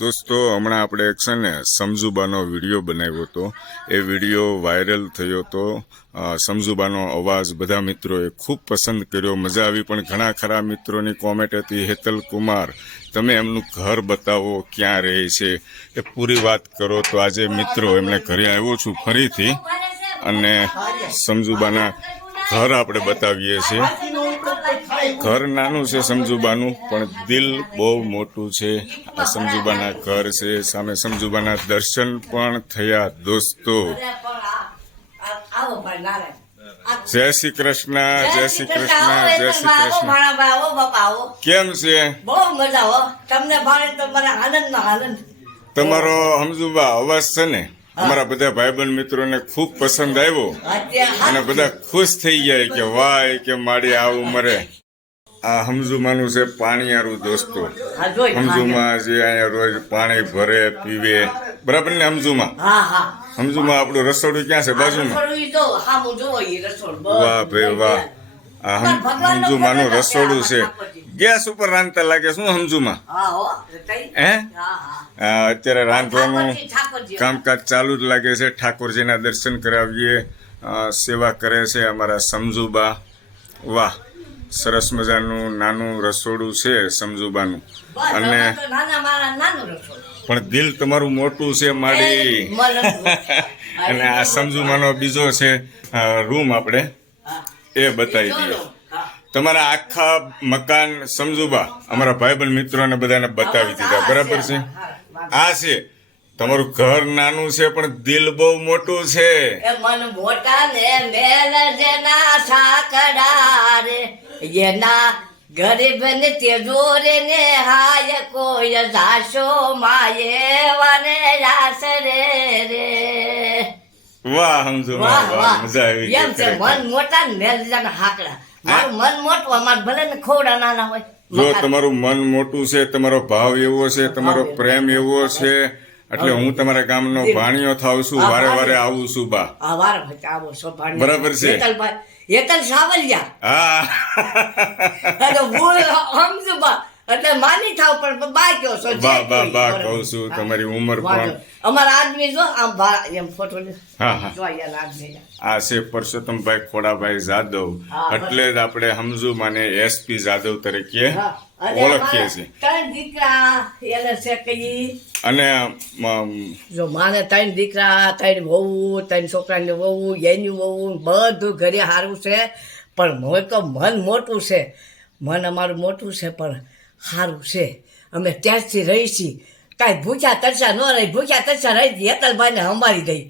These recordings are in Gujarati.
દોસ્તો હમણાં આપણે એક છે ને સમજુબાનો વિડીયો બનાવ્યો હતો. એ વિડીયો વાયરલ થયો હતો. સમજુબાનો અવાજ બધા મિત્રોએ ખૂબ પસંદ કર્યો, મજા આવી. પણ ઘણા ખરા મિત્રોની કોમેન્ટ હતી, હેતલ કુમાર તમે એમનું ઘર બતાવો, ક્યાં રહે છે, એ પૂરી વાત કરો. તો આજે મિત્રો એમને ઘરે આવ્યો છું ફરીથી, અને સમજુબાના ઘર આપણે બતાવીએ છીએ. ઘર નાનું છે સમજુબાનું, પણ દિલ બહુ મોટું છે. આ સમજુબાના ઘર છે, સામે સમજુબાના દર્શન પણ થયા. દોસ્તો જય શ્રી કૃષ્ણ, જય શ્રી કૃષ્ણ, જય શ્રી કૃષ્ણ. કેમ છે? બહુ મજા હો. તમને ભાવે તો મને આનંદમાં આનંદ. તમારો સમજુબા અવાજ છે ને અમારા બધા ભાઈબંધ મિત્રોને ખૂબ પસંદ આવ્યો, અને બધા ખુશ થઈ ગયા કે વાહ, કે મારી આ ઉંમરે આ સમજુમાનું છે પાણીયારું. દોસ્તો સમજુમાં જે અહીંયા રોજ પાણી ભરે પીવે, બરાબર ને સમજુમાં? સમજુમાં આપણું રસોડું ક્યાં છે? બાજુમાં. વાહ ભાઈ વાહ, આ સમજુમાનું રસોડું છે. ગેસ ઉપર રાંધતા લાગે શું સમજુમાં? હે, અત્યારે રાંધવાનું કામકાજ ચાલુ જ લાગે છે. ઠાકોરજીના દર્શન કરાવીએ, સેવા કરે છે અમારા સમજુબા. વાહ, સરસ મજાનું નાનું રસોડું છે સમજુબાનું. અને પણ દિલ તમારું મોટું છે માડી. અને આ સમજુમાનો બીજો છે રૂમ, આપણે એ બતાવી દઈએ. તમારા આખા મકાન સમજુબા અમારા ભાઈબંધ મિત્રોને બધાને બતાવી દીધા, બરાબર છે? આ છે તમારું ઘર નાનું છે, પણ દિલ બહુ મોટું છે. મન મોટા ને મેલ જેના સાકડા રે, એના ગરીબ ને તેજોરે ને હાય કોઈ જાશો માયે વને આસરે રે. વાહ સમજુબા, વાહ, મજા આવી. એમ છે મન મોટા ને મેલ જેના હાકડા. મારું મન મોટું, અમાર ભલે ને ખોડા નાના હોય. જો તમારું મન મોટું છે, તમારો ભાવ એવો છે, તમારો પ્રેમ એવો છે, એટલે હું તમારા ગામનો ભાણિયો થાવ છું, વારે વારે આવું છું બા. બરાબર છે? હેતલ સાવલિયા. હા, સમજુબા એટલે માની થાવ, પણ બા કયો છો? બા બા બા કહું છું. તમારી ઉંમર પણ અમારા આદમી જો આમ એમ ફોટો. હા હા, આ છે પરસોત્તમભાઈ ખોડાભાઈ જાદવ. એટલે જ આપણે સમજુમાને એસપી જાદવ તરીકે ઓળખીએ છીએ. ત્રણ દીકરા એને છે કઈ, અને જો માને ત્રણ દીકરા, ત્રણ વહુ, ત્રણ છોકરાની વહુ, એની વહુ, બધું ઘરે સારું છે. પણ મોય તો મન મોટું છે. મન અમારું મોટું છે, પણ સારું છે. અમે ત્યાંથી રહી છીએ. કાંઈ ભૂખ્યા તરસા ન રહી, ભૂખ્યા તરસા રહી હેતલભાઈને સંભાળી દઈ.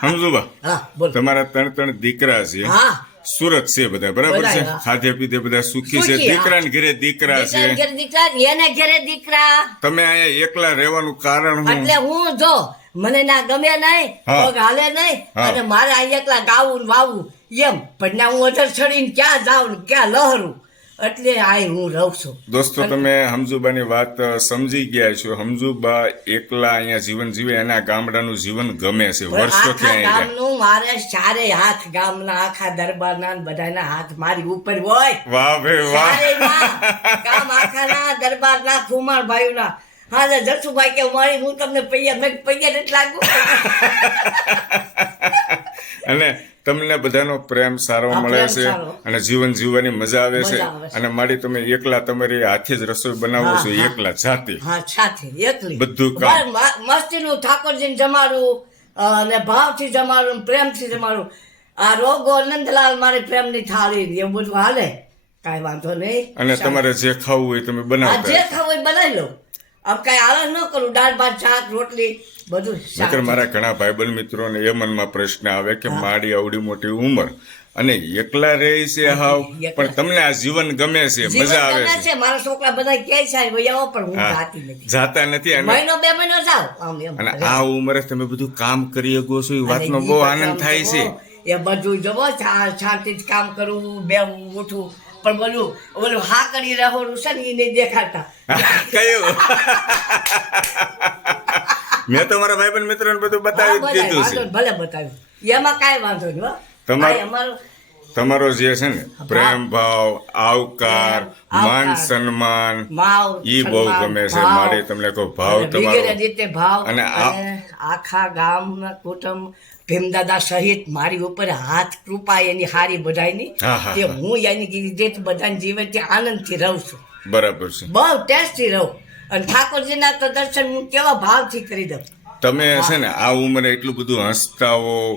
સમજુબા, હા બોલ. તમારા ત્રણ દીકરા છે. હા, સુરત છે બધા, બરાબર છે? ખાધે પીધે બધા સુખી છે. દીકરા ને ઘરે દીકરા છે. દીકરા એને ઘરે દીકરા. તમે અહીંયા એકલા રહેવાનું કારણ શું? એટલે હું જો મને ના ગમે નહીં, પગ હાલે નહીં, અને મારે આ એકલા ગાવું ને વાવું એમ. પણ ના હું અધર ચડીને ક્યાં જાઉં ને ક્યાં લહરું, એટલે આ હું રહું છું. દોસ્તો તમે સમજુબાની વાત સમજી ગયા છો. સમજુબા એકલા અહીંયા જીવન જીવે, એના ગામડાનું જીવન ગમે છે. વર્ષોથી અહીંયા ગામનું મારે ચારે હાથ, ગામના આખા દરબારના બધાના હાથ મારી ઉપર હોય. વાહ ભાઈ વાહ. ગામ આખાના દરબારના ખુમાર ભાઈઓના. હા જસુભાઈ કે મારી હું તમને પૈયા નથી લાગુ. અને તમને બધાનો પ્રેમ સારો મળે છે, અને જીવન જીવવાની મજા આવે છે. અને માડી તમે એકલા તમારી હાથે જ રસોઈ બનાવો છો, એકલા જાતે? હા, સાથે એકલી બધું કામ. મસ્તીનું ઠાકોરજીને જમાડું, અને ભાવથી જમાડું, પ્રેમથી જમાડું. આ રોગો નંદલાલ મારી પ્રેમની થાળી, એવું બધું હાલે, કાંઈ વાંધો નહીં. અને તમારે જે ખાવું હોય તમે બનાવો? જે ખાવું હોય બનાવી લો. આમ કઈ આળસ ન કરું. દાળ ભાત, શાક, રોટલી બધું. મારા ઘણા ભાઈબંધ મિત્રોને એ મનમાં પ્રશ્ન આવે કે મારી આવડી મોટી ઉંમર અને એકલા રહે છે હાવ, પણ તમને આ જીવન ગમે છે, મજા આવે છે? મારા છોકરા બધા કે છે વૈયાઓ, પણ હું જાતી નથી, જાતા નથી. મહિનો બે મહિનો જાવ આમ એમ. અને આ ઉંમરે તમે બધું કામ કરી શકો છો, એ વાતનો બહુ આનંદ થાય છે. એ બધું જવો શાંતિથી કામ કરવું, બેવું, ઉઠવું. પણ બોલું હા કરી રહો છે ને, એ નહીં દેખાડતા. કયું? મેં તો મારા ભાઈબંધ મિત્રોને બધું બતાવી દીધું છે. ભલે બતાવ્યું, એમાં કાંઈ વાંધો નહીં. તમારે અમારું તમારો જે છે ને પ્રેમ ભાવ, આવકાર, માન આવકાર, સન્માન માવ ઈ બહુ સન્માન, ગમે છે ભાવ, મારે તમને કહું ભાવ અને તમારો વગેરે રીતે ભાવ અને અને આખા ગામના કુટુંબ ભીમદાદા સહિત મારી ઉપર હાથ કૃપા એની હારી બધાયની હા, હા, તે હા. હું એની રીતે બધાને જીવન આનંદથી રહું છું, બરાબર છે. બહુ ટેસ્ટથી રહું. અને ઠાકોરજીના તો દર્શન હું કેવા ભાવથી કરી દઉં. તમે છે ને આ ઉંમરે એટલું બધું હસતાઓ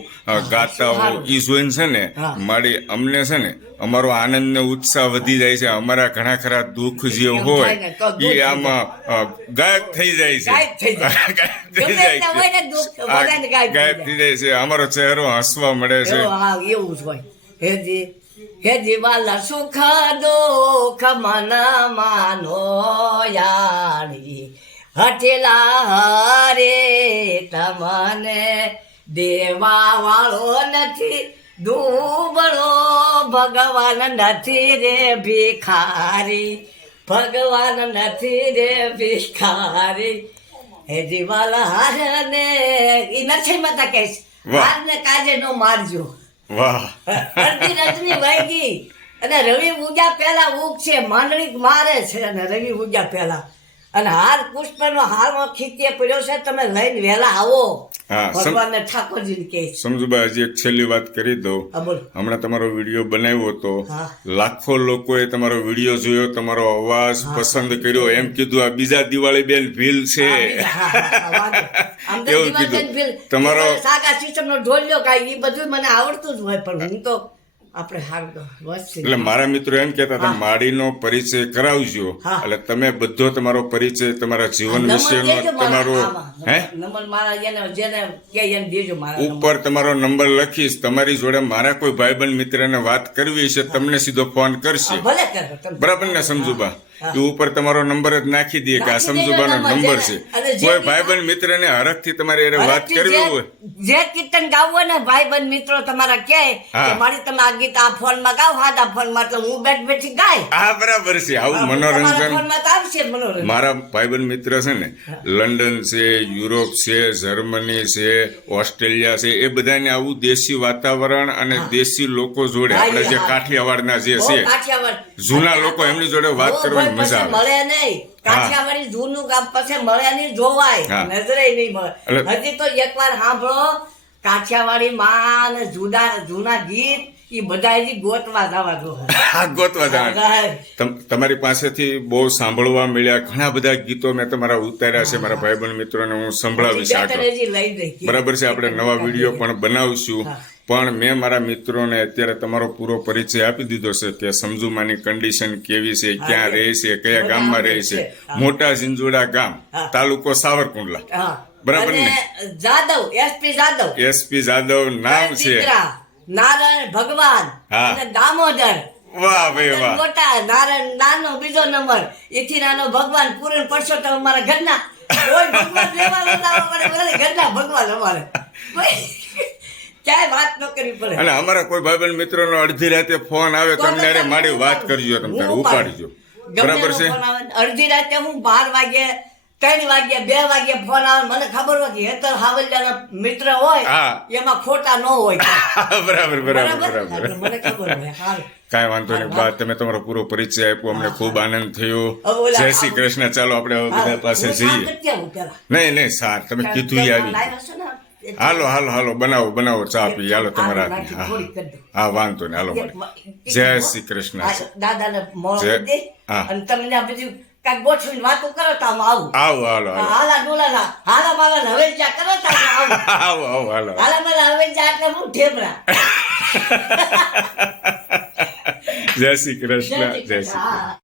ગાતાઓ સારું. ઈ જોઈને છે ને હા. મારી અમને છે ને અમારો આનંદ ને ઉત્સાહ વધી જાય છે. અમારા ઘણા ખરા દુઃખ જે એમ હોય થાય ને તો દૂર એ થઈ આમાં ગાયબ થઈ જાય છે. ગાયબ થઈ જાય. ગાયબ થઈ ગમે જાય એટલા હોય ને દુઃખ છે. બધાને ગાયબ થઈ ગાયબ થઈ જાય છે. અમારો ચહેરો હસવા મળે છે. એવો હા એવું જ હોય. હેજી વાલા સુખ દુઃખ મન માનો યાણી હઠેલા હરે તમને દેવા વાળો નથી, દુબળો ભગવાન નથી રે ભિખારી, ભગવાન નથી રે ભિખારી. હેજી વાલા હાર ને ઈ નરસિંહ માતા કહે છે, વાહ. હાર ને કાજે નો મારજો. વાહ અડધી રજની વાગી અને રવિ ઉગ્યા પહેલા ઉગશે, માંડળી મારે છે અને રવિ ઉગ્યા પહેલા. અને હાર પુષ્પનો હારમાં ખીચે પડ્યો છે, તમે લઈને વહેલા આવો. હા, ભગવાનને ઠાકોરજીને કહે છે. સમજુભાઈ હજી એક છેલ્લી વાત કરી દઉં. હા, બોલો. હમણાં તમારો વિડીયો બનાવ્યો હતો, હા. લાખો લોકોએ તમારો વિડીયો જોયો, તમારો અવાજ પસંદ કર્યો, એમ કીધું આ બીજા દિવાળી બેન ભીલ છે. હા, વાંધો. આમ તો એવું દિવાળી કીધું. ફિલ, તમારો સાગા સિસ્ટમનો ઢોલ્યો કાંઈ ઈ બધું મને આવડતું જ હોય, પણ હું તો આપણે હાર વસ્તી. એટલે મારા મિત્રો એમ કહેતા હતા માડીનો પરિચય કરાવજો. હા. એટલે તમે બધો તમારો પરિચય તમારા જીવન વિશેનો તમારો નંબર મારા જેને કે એને દેજો મારા ઉપર તમારો નંબર લખીશ. તમારી જોડે મારા કોઈ ભાઈબંધ મિત્રને વાત કરવી છે તમને સીધો ફોન કરશે. નંબર. ભલે કરો તમે. બરાબર ને સમજુબા? હા. એ ઉપર તમારો નંબર જ નાખી દે કે આ નાખી દેજો સમજુબાનો નંબર નંબર છે. જેને. અને જે કોઈ કીધા- ભાઈબંધ મિત્રને હરખથી તમારે એને વાત હરખથી કરવી જે- હોય જે કીર્તન ગાવું હોય ને ભાઈબંધ મિત્રો તમારા કહે હા. કે મારી તમે આ ગીત આ ફોનમાં ગાવ, હાદા ફોનમાં, તો હું બેઠી ગાય. હા બરાબર છે. આવું તમારા મનોરંજન ફોનમાં તો આવશે મનોરંજન. મારા ભાઈબંધ મિત્ર છે ને લંડન છે, યુરોપ છે, જર્મની છે, ઓસ્ટ્રેલિયા છે, એ બધાને આવું દેશી વાતાવરણ અને દેશી લોકો જોડે હા, આપણે જે હા. કાઠિયાવાડના જે બહુ છે કાઠિયાવાડ. જૂના લોકો એમની જોડે વાત બહુ કરવાની ભાઈ મજા પછી આવે. મળે નહીં. કાઠિયાવાડી જૂનું ગામ પછી મળે નહીં, જોવાય હા. નજરે નહીં મળે. એટલે- હજી તો એકવાર સાંભળો, કાઠિયાવાડી માં ને જૂના ગીત ઈ બધા હજી ગોતવા જવા જો. આ ગોતવા જાણે તમારી પાસેથી બહુ સાંભળવા મળ્યા. ઘણા બધા ગીતો મેં તમારા ઉતાર્યા છે. મારા ભાઈબંધ મિત્રોને હું સંભળાવીશ આગળ. હજી લઈ દઈ. બરાબર છે. આપણે નવા વિડીયો પણ બનાવશું. હા. પણ મેં મારા મિત્રોને અત્યારે તમારો પૂરો પરિચય આપી દીધો છે કે સમજુમાની કન્ડિશન કેવી છે, ક્યાં રહે છે, કયા ગામમાં રહે છે. મોટા ઝીંઝુડા ગામ, હા. તાલુકો સાવરકુંડલા. હા. બરાબર ને? અને જાદવ, એસપી જાદવ, એસપી જાદવ નામ છે. દીકરા, નારાયણ ભગવાન હા. અને દામોદર. વાહ ભાઈ વાહ. મોટા નારાયણ નાનો બીજો નંબર, એથી નાનો ભગવાન પૂરણ પડશો તો અમારા ઘરના કોઈ ભગવાન લેવા નતા આવવા પડે, બધા ઘરના ભગવાન અમારે કોઈ ક્યાંય વાત ન કરવી પડે. અને અમારા કોઈ ભાઈબંધ મિત્રોનો અડધી રાતે ફોન આવે તો તમને અરે તમે મારી વાત હું કરજો, તમે હું ઉપાડજો. ગમે બરાબર એનો છે. ફોન આવે. અડધી રાતે હું 12 વાગે, 3 વાગે, 2 વાગે ફોન આવે, મને ખબર હોય કે હેતર હાવલિયાના મિત્ર હોય હા. એમાં ખોટા ન હોય. બરાબર બરાબર બરાબર? બરાબર. મને ખબર હોય. હારું. કાંઈ વાંધો નહીં બા, તમે તમારો પૂરો પરિચય આપ્યો, અમને ખૂબ આનંદ થયો. હવે ઓલા- જય શ્રી કૃષ્ણ. ચાલો આપણે હવે બધા પાસે હું જઈએ. શાંત જ છું પેલા. નહીં નહીં સાર તમે કીધું ઈ આવી. લાઈવ હશે ને? હાલો હાલો હાલો બનાવો ચા પી. હાલો તમારા આલુ નાખી હા. થોડી કરી દો. હા વાંધો નહીં હાલો મળીએ. જય શ્રી કૃષ્ણ. દાદાને મોં જય- દે હા. અને તમને આ બધું કાંઈક ગોઠવીને વાતો કરો તો આમ આવું. આવો હાલો હાલો હાલા ડોલા હાલા માલા હવે જ્યાં કરો તો આમ આવું. આવો આવો હાલો. હાલા માલા હવે જ્યાં એટલે હું ઠેબરા. જય શ્રી કૃષ્ણ. જય શ્રી કૃષ્ણ. હા.